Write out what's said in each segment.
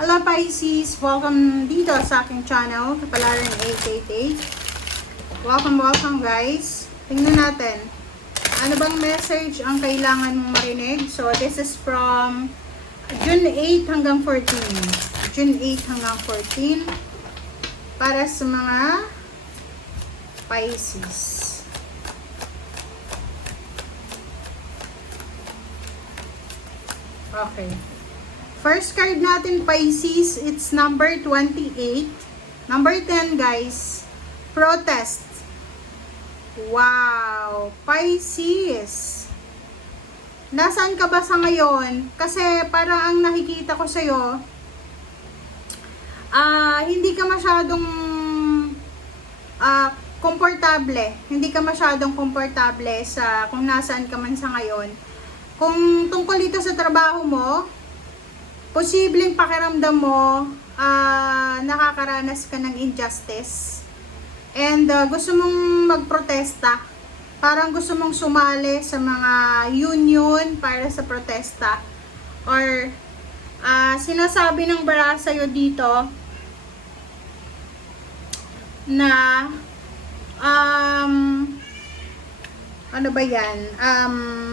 Hello Pisces! Welcome dito sa aking channel, Kapalaran 888. Welcome guys. Tingnan natin. Ano bang message ang kailangan mong marinig? So this is from June 8 hanggang 14. June 8 hanggang 14. Para sa mga Pisces. Okay. First card natin, Pisces, it's number 28. Number 10, guys. Protest. Wow! Pisces. Nasaan ka ba sa ngayon? Kasi para ang nakikita ko sa'yo, hindi ka masyadong komportable. Hindi ka masyadong komportable sa kung nasaan ka man sa ngayon. Kung tungkol dito sa trabaho mo, posibleng pakiramdam mo nakakaranas ka ng injustice and gusto mong magprotesta, parang gusto mong sumali sa mga union para sa protesta, or sinasabi ng bara sa'yo dito na ano ba yan,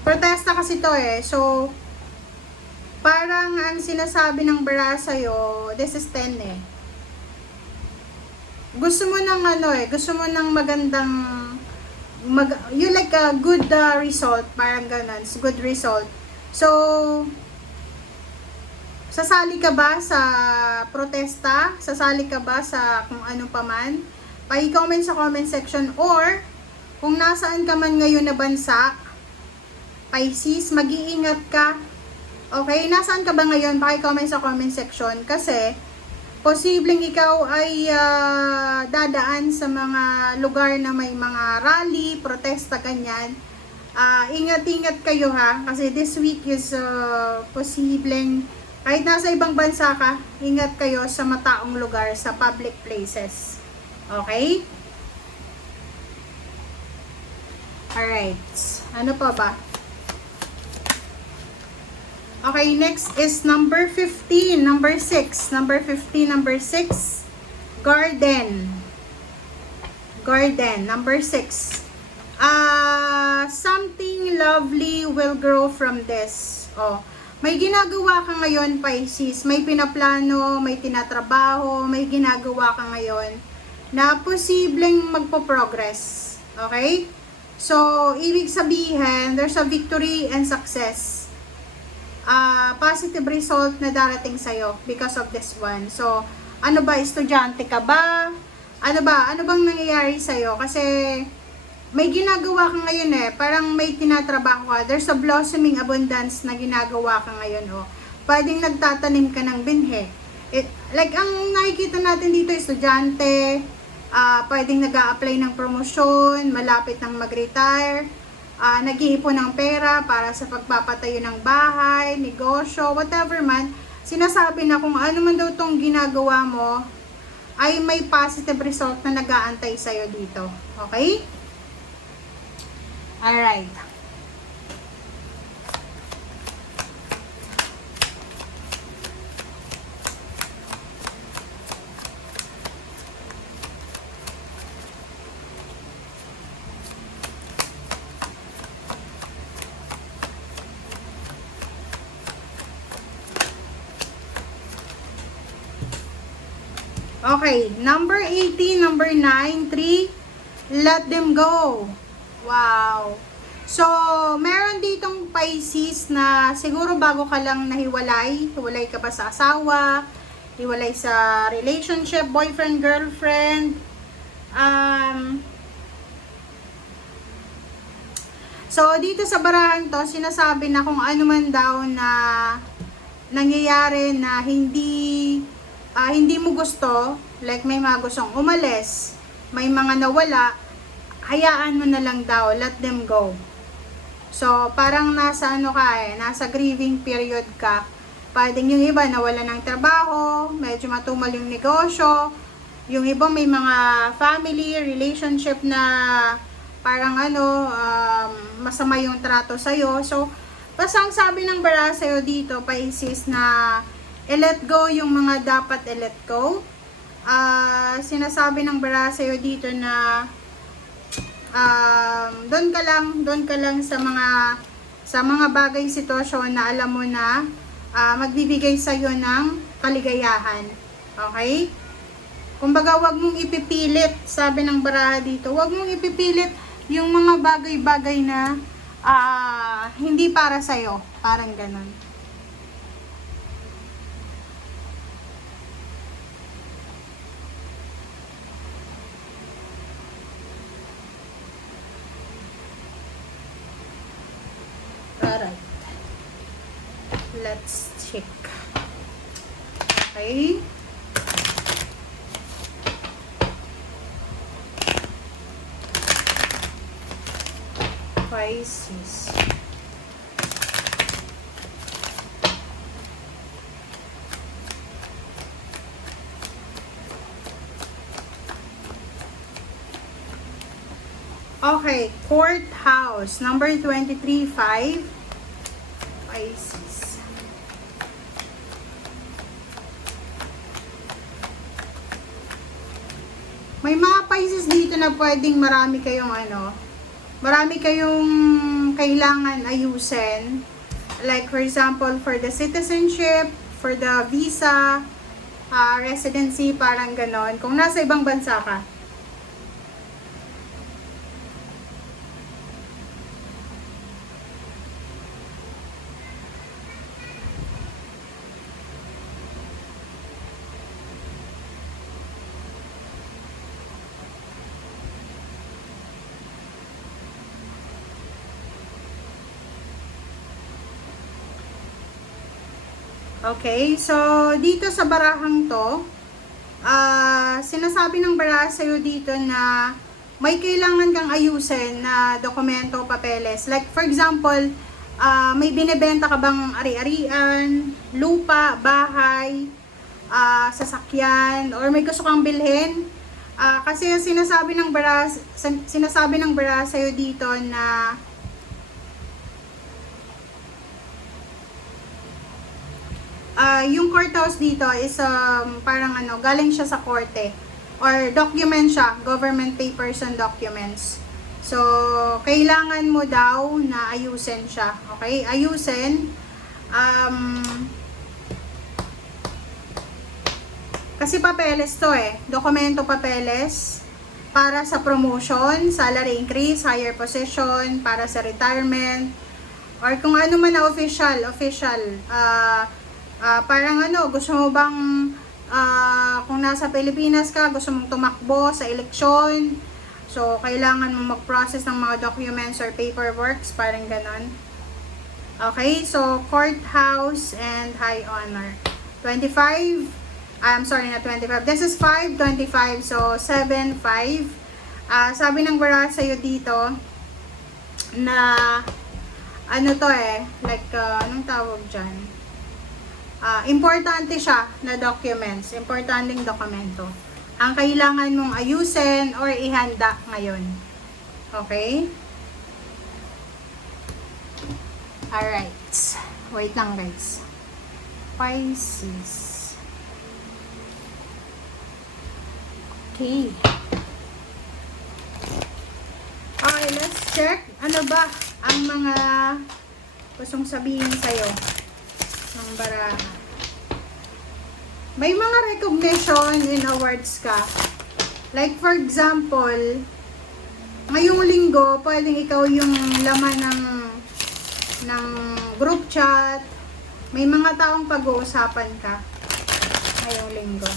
protesta kasi to so parang ang sinasabi ng bara sa'yo, this is 10 Gusto mo ng gusto mo ng magandang, you like a good result, parang ganun, good result. So, sasali ka ba sa protesta? Sasali ka ba sa kung ano pa man? Pa-comment sa comment section, or kung nasaan ka man ngayon na bansa, Pisces, mag-iingat ka. Okay, nasaan ka ba ngayon? Paki-comment sa comment section kasi posibleng ikaw ay dadaan sa mga lugar na may mga rally, protesta, ganyan. Ingat-ingat kayo ha, kasi this week is posibleng kahit nasa ibang bansa ka, ingat kayo sa mataong lugar, sa public places. Okay? Alright. Ano pa ba? Okay, next is number 15, number 6. Number 15, number 6. Garden. Garden, number 6. Something lovely will grow from this. May ginagawa ka ngayon, Pisces. May pinaplano, may tinatrabaho, may ginagawa ka ngayon na posibleng magpo-progress. Okay? So, ibig sabihin, there's a victory and success. Positive result na darating sa'yo because of this one. So, ano ba, estudyante ka ba? Ano bang nangyayari sa'yo? Kasi, may ginagawa ka ngayon parang may tinatrabaho ka. There's a blossoming abundance na ginagawa ka ngayon Pwedeng nagtatanim ka ng binhe. Like, ang nakikita natin dito, estudyante, pwedeng nag-a-apply ng promosyon, malapit nang mag-retire, nag-iipon ng pera para sa pagpapatayo ng bahay, negosyo, whatever man. Sinasabi na kung ano man daw itong ginagawa mo, ay may positive result na nag-aantay sa'yo dito. Okay? Alright. Okay, number 18, number 9, 3, let them go. Wow. So, meron ditong Pisces na siguro bago ka lang nahiwalay, hiwalay ka ba sa asawa, hiwalay sa relationship, boyfriend, girlfriend. So, dito sa barahan to, sinasabi na kung ano man daw na nangyayari na hindi mo gusto, like may mga gustong umalis, may mga nawala, hayaan mo na lang daw, let them go. So, parang nasa nasa grieving period ka. Pwedeng yung iba nawala ng trabaho, medyo matumal yung negosyo, yung iba may mga family, relationship na parang masama yung trato sa'yo. So, basta ang sabi ng bara sa'yo dito, Pisces, na i-let go yung mga dapat i-let go. Sinasabi ng bara sa'yo dito na doon ka lang sa mga bagay, sitwasyon na alam mo na magbibigay sa'yo ng kaligayahan. Okay? Kumbaga, wag mong ipipilit, sabi ng baraha dito, wag mong ipipilit yung mga bagay-bagay na hindi para sa'yo. Parang ganun. Alright. Let's check. Okay. Pisces. Okay, Court House, number 23, 5. Pisces. May mga Pisces dito na pwedeng marami kayong kailangan ayusin. Like for example, for the citizenship, for the visa, residency, parang ganon. Kung nasa ibang bansa ka. Okay, so dito sa barahang to, sinasabi ng baraha sa'yo dito na may kailangan kang ayusin na dokumento, papeles. Like for example, may binebenta ka bang ari-arian, lupa, bahay, sasakyan, or may gusto kang bilhin. Kasi sinasabi ng baraha sa'yo dito na yung courthouse dito is parang galing siya sa korte or document siya, government papers and documents. So, kailangan mo daw na ayusin siya. Okay? Ayusin. Kasi papeles to dokumento, papeles para sa promotion, salary increase, higher position, para sa retirement, or kung ano man na official, parang gusto mo bang kung nasa Pilipinas ka, gusto mong tumakbo sa eleksyon, so kailangan mo mag-process ng mga documents or paperworks, parang ganon. Okay, so courthouse and high honor. 25, I'm sorry, not 25, this is 5, 25, so 7, 5. Sabi ng baraha sa'yo dito na like anong tawag dyan, importante siya na documents, importanteng dokumento ang kailangan mong ayusin or ihanda ngayon. Okay? Alright. Wait lang guys. Pisces. Okay. Okay, let's check. Ano ba ang mga gustong sabihin sa'yo ng baraha? May mga recognition and awards ka. Like for example, ngayong linggo, pwedeng ikaw yung laman ng group chat. May mga taong pag-uusapan ka ngayong linggo.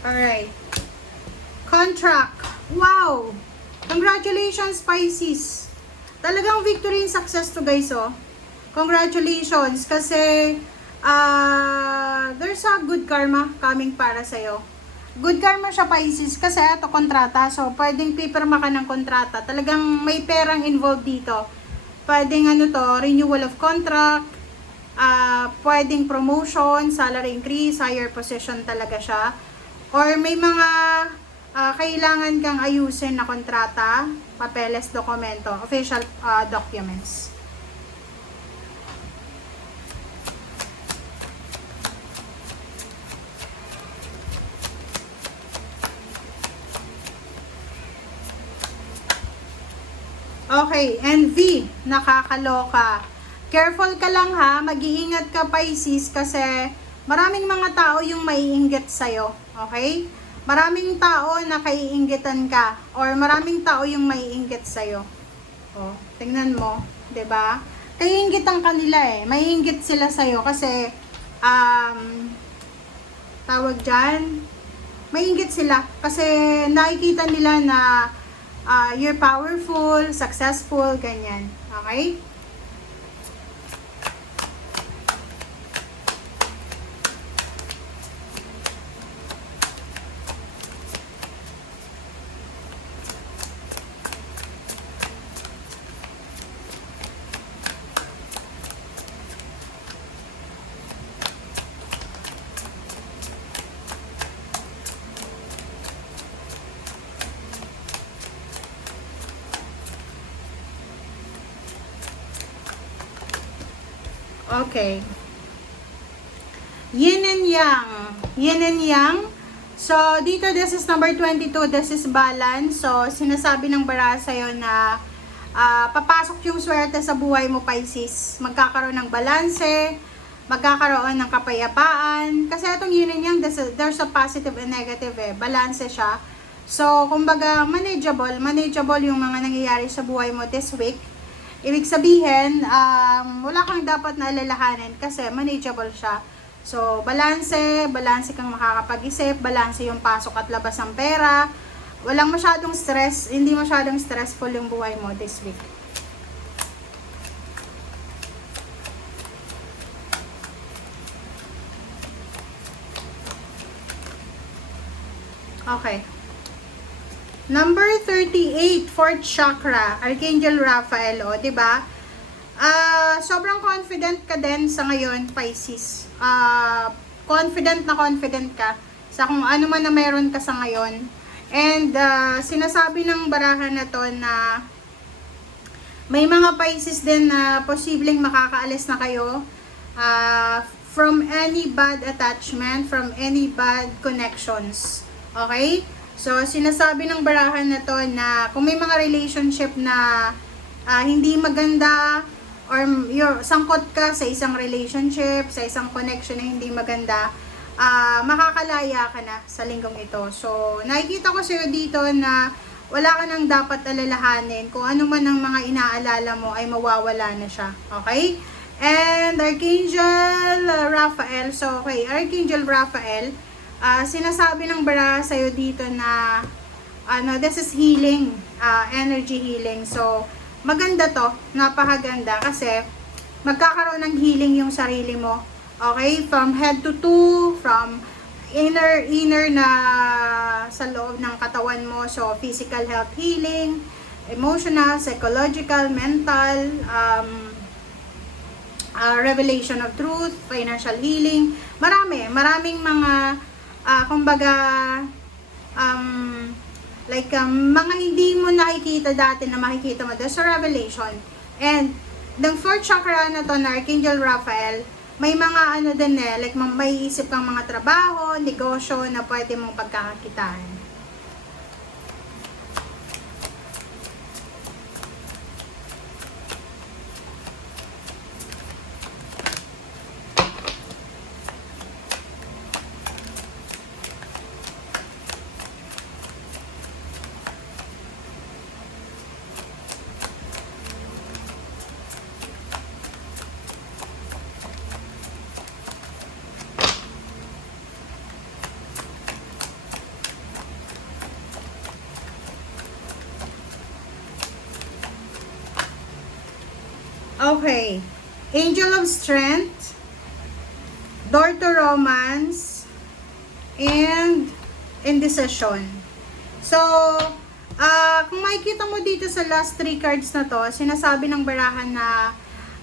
Alright. Contract. Wow! Congratulations, Pisces. Talagang victory and success to guys, oh. Congratulations. Kasi, there's a good karma coming para sa'yo. Good karma siya, Pisces, kasi ito kontrata. So, pwedeng pipirma ka ng kontrata. Talagang may perang involved dito. Pwedeng ano to, renewal of contract, pwedeng promotion, salary increase, higher position talaga siya. Or may mga kailangan kang ayusin na kontrata, papeles, dokumento, official documents. Okay, and V, nakakaloka. Careful ka lang ha, mag-iingat ka, Pisces, kasi maraming mga tao yung maiinggit sa'yo, okay? Maraming tao na kaiinggitan ka, or maraming tao yung maiinggit sa'yo. O, tingnan mo, 'di ba? Kaiinggitan ka nila eh, maiinggit sila sa'yo kasi, tawag dyan, maiinggit sila kasi nakikita nila na you're powerful, successful, ganyan. Okay? Okay. Yin and Yang. Yin and Yang. So, dito, this is number 22. This is balance. So, sinasabi ng bara sa'yo na papasok yung swerte sa buhay mo, Pisces. Magkakaroon ng balanse, magkakaroon ng kapayapaan. Kasi itong Yin and Yang, there's a positive and negative eh. Balanse siya. So, kumbaga, manageable yung mga nangyayari sa buhay mo this week. Ibig sabihin, wala kang dapat na alalahanin kasi manageable siya. So, balanse kang makakapag-isip, balanse yung pasok at labas ng pera. Walang masyadong stress, hindi masyadong stressful yung buhay mo this week. Okay. Number 38, fourth chakra, Archangel Raphael, o, diba? Sobrang confident ka din sa ngayon, Pisces. Confident ka sa kung ano man na meron ka sa ngayon. And, sinasabi ng barahan na to na may mga Pisces din na posibleng makakaalis na kayo from any bad attachment, from any bad connections. Okay? So, sinasabi ng barahan na to na kung may mga relationship na hindi maganda or sangkot ka sa isang relationship, sa isang connection na hindi maganda, makakalaya ka na sa linggong ito. So, nakikita ko sa'yo dito na wala ka nang dapat alalahanin. Kung ano man ang mga inaalala mo ay mawawala na siya. Okay? And Archangel Raphael. So, okay, Archangel Raphael, sinasabi ng bara sa'yo dito na this is healing, energy healing. So, maganda to, napakaganda kasi magkakaroon ng healing yung sarili mo. Okay? From head to toe, from inner na sa loob ng katawan mo. So, physical health healing, emotional, psychological, mental, revelation of truth, financial healing. Maraming mga kumbaga, mga hindi mo nakikita dati na makikita mo. There's a revelation. And, the fourth chakra na to na Archangel Raphael, may mga din like may isip kang mga trabaho, negosyo na pwede mong pagkakakitaan. Okay. Angel of Strength. door to romance, and indecision. So, kung makikita mo dito sa last 3 cards na to, sinasabi ng barahan na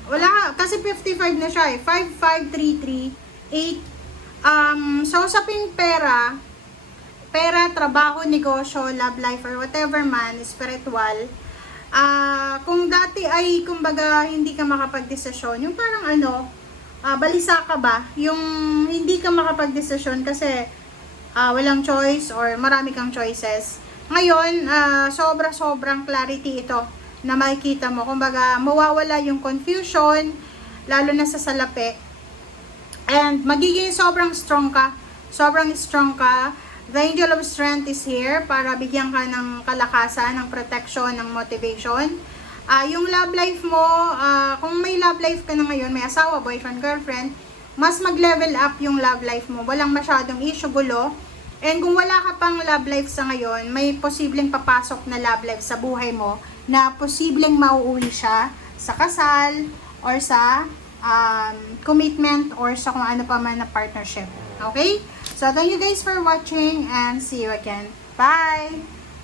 wala, kasi 55 na siya eh. 5, 5, 3, 3, 8. Sa usaping pera, trabaho, negosyo, love life, or whatever man, spiritual, kung dati ay, kumbaga, hindi ka makapag-desisyon, yung parang balisa ka ba? Yung hindi ka makapag-desisyon kasi walang choice or marami kang choices. Ngayon, sobrang clarity ito na makikita mo. Kumbaga, mawawala yung confusion, lalo na sa salapi. And magiging sobrang strong ka. Sobrang strong ka. The Angel of Strength is here para bigyan ka ng kalakasan, ng protection, ng motivation. Yung love life mo, kung may love life ka na ngayon, may asawa, boyfriend, girlfriend, mas mag-level up yung love life mo. Walang masyadong issue, gulo. And kung wala ka pang love life sa ngayon, may posibleng papasok na love life sa buhay mo na posibleng mauuli siya sa kasal or sa commitment or sa kung ano pa man na partnership. Okay? So, thank you guys for watching and see you again. Bye!